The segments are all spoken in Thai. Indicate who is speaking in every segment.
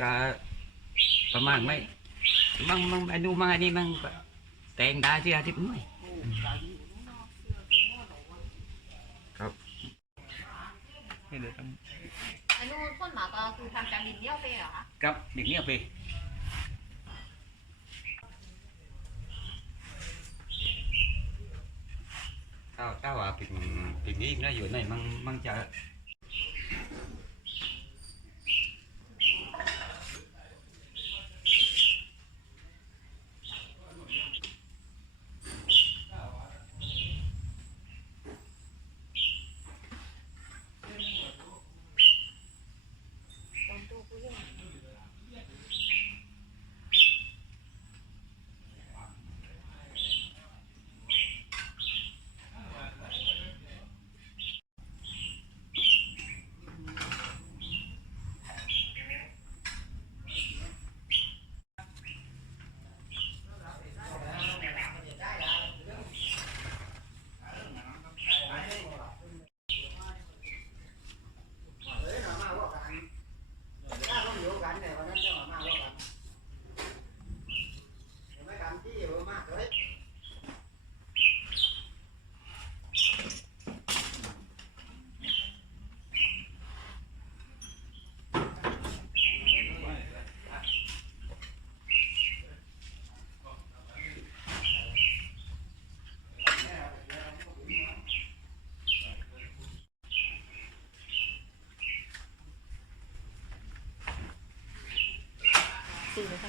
Speaker 1: ก็ประมาณไม่มั่งมั่งไอ้ดูมั่งอันนี้มั่งก็แต่งได้ที่อาทิตย์หน่อยครับ
Speaker 2: ให้เดี๋ยวต้อง
Speaker 3: อันนู้นต้นหมาก็คือทำการดินเลี้ยวไปเหรอคะ
Speaker 1: ครับเด็กเนี้ยไปถ้าถ้าว่าเป็นเป็นนี้นะอยู่ในมันมันจะ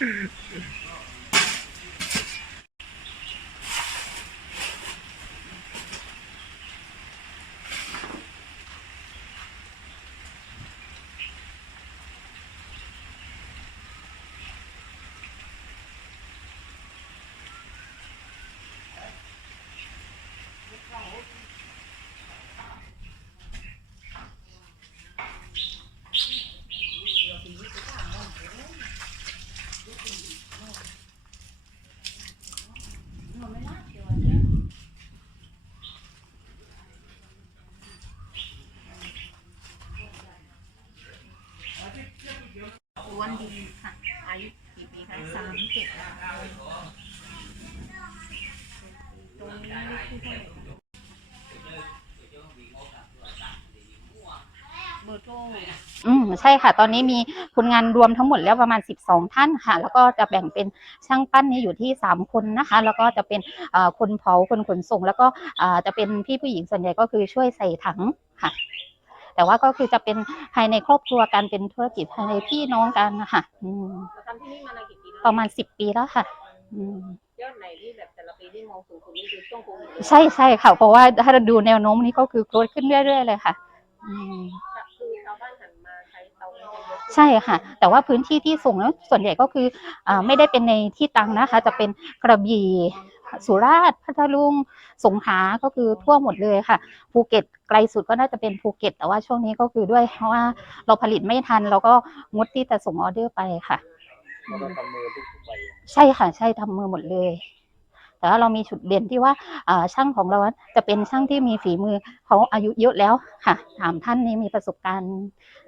Speaker 1: า
Speaker 4: โยนนี้เนี่ย
Speaker 2: อืมได้เรื่อง
Speaker 3: ดีค่ะอายุกี่ปีคะสามสิบตรงนี้เลขที่เท่าไหร่คะเบอร์โทร
Speaker 5: อืมใช่ค่ะ ตอนนี้มีคนงานรวมทั้งหมดแล้วประมาณ 12 ท่านค่ะ แล้วก็จะแบ่งเป็นช่างปั้นนี่อยู่ที่ 3 คนนะคะ แล้วก็จะเป็นเอ่อคนเผาคนขนส่ง แล้วก็เอ่อจะเป็นพี่ผู้หญิงส่วนใหญ่ก็คือช่วยใส่ถังค่ะ แต่ว่าก็คือจะเป็นภายในครอบครัวกันเป็นธุรกิจภายในพี่น้องกันนะคะอืม
Speaker 3: เราทำที่นี่มานานกี่ปีแล้ว
Speaker 5: ประมาณ10ปีแล้วค่ะ อืม
Speaker 3: ยอดไหนที่แบบแต่ละปีที่มองสูงสุดนี่คือช่วงโควิดเลย
Speaker 5: ใช่ใช่ค่ะ เพราะว่าถ้าเราดูแนวโน้มนี้ก็คือโกรธขึ้นเรื่อยๆเลยค่ะอืม
Speaker 3: คือชาวบ้านหันมาใช้เตานี้กันเยอะขึ้น
Speaker 5: ใช่ค่ะ แต่ว่าพื้นที่ที่ส่งแล้วส่วนใหญ่ก็คืออาไม่ได้เป็นในที่ตังนะคะ จะเป็นกระบี่ สุราษฎร์พัทลุงสงขลาก็คือทั่วหมดเลยค่ะ ภูเก็ตไกลสุดก็น่าจะเป็นภูเก็ต แต่ว่าช่วงนี้ก็คือด้วยเพราะว่าเราผลิตไม่ทัน เราก็งดที่จะส่งออเดอร์ไปค่ะ
Speaker 2: แล้วก็ทำมือทุกๆใบ
Speaker 5: ใช่ค่ะ ใช่ทำมือหมดเลย แต่ว่าเรามีจุดเด่นที่ว่าอ่าช่างของเราจะเป็นช่างที่มีฝีมือเขาอายุเยอะแล้วค่ะ ถามท่านนี้มีประสบการณ์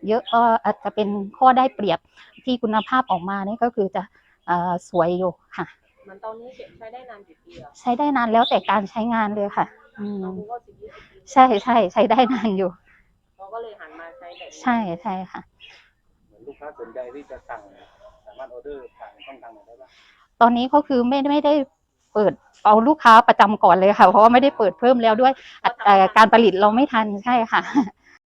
Speaker 5: เยอะก็อาจจะเป็นข้อได้เปรียบที่คุณภาพออกมานี่ก็คือจะเอ่อสวยอยู่ค่ะ
Speaker 3: เห มันตอนนี้เก็บใช้ได้นานกี่ปีอะ
Speaker 5: ใช้ได้นานแล้วแต่การใช้งานเลยค่ะ อืม
Speaker 3: เราดูว่าสิบยี่สิบปี
Speaker 5: ใช่ใช่ใช้ได้นานอยู่
Speaker 3: เขาก็เลยหันมาใช้แบบนี้
Speaker 5: ใช่ใช่ค่ะ
Speaker 2: เหมือนลูกค้าสนใจที่จะสั่งสามารถออเดอร์ผ่านช่องทางไหนได้บ้าง
Speaker 5: ตอนนี้ก็คือไม่ไม่ได้เปิดเอาลูกค้าประจำก่อนเลยค่ะ เพราะว่าไม่ได้เปิดเพิ่มแล้วด้วยอัตราการผลิตเราไม่ทันใช่ค่ะ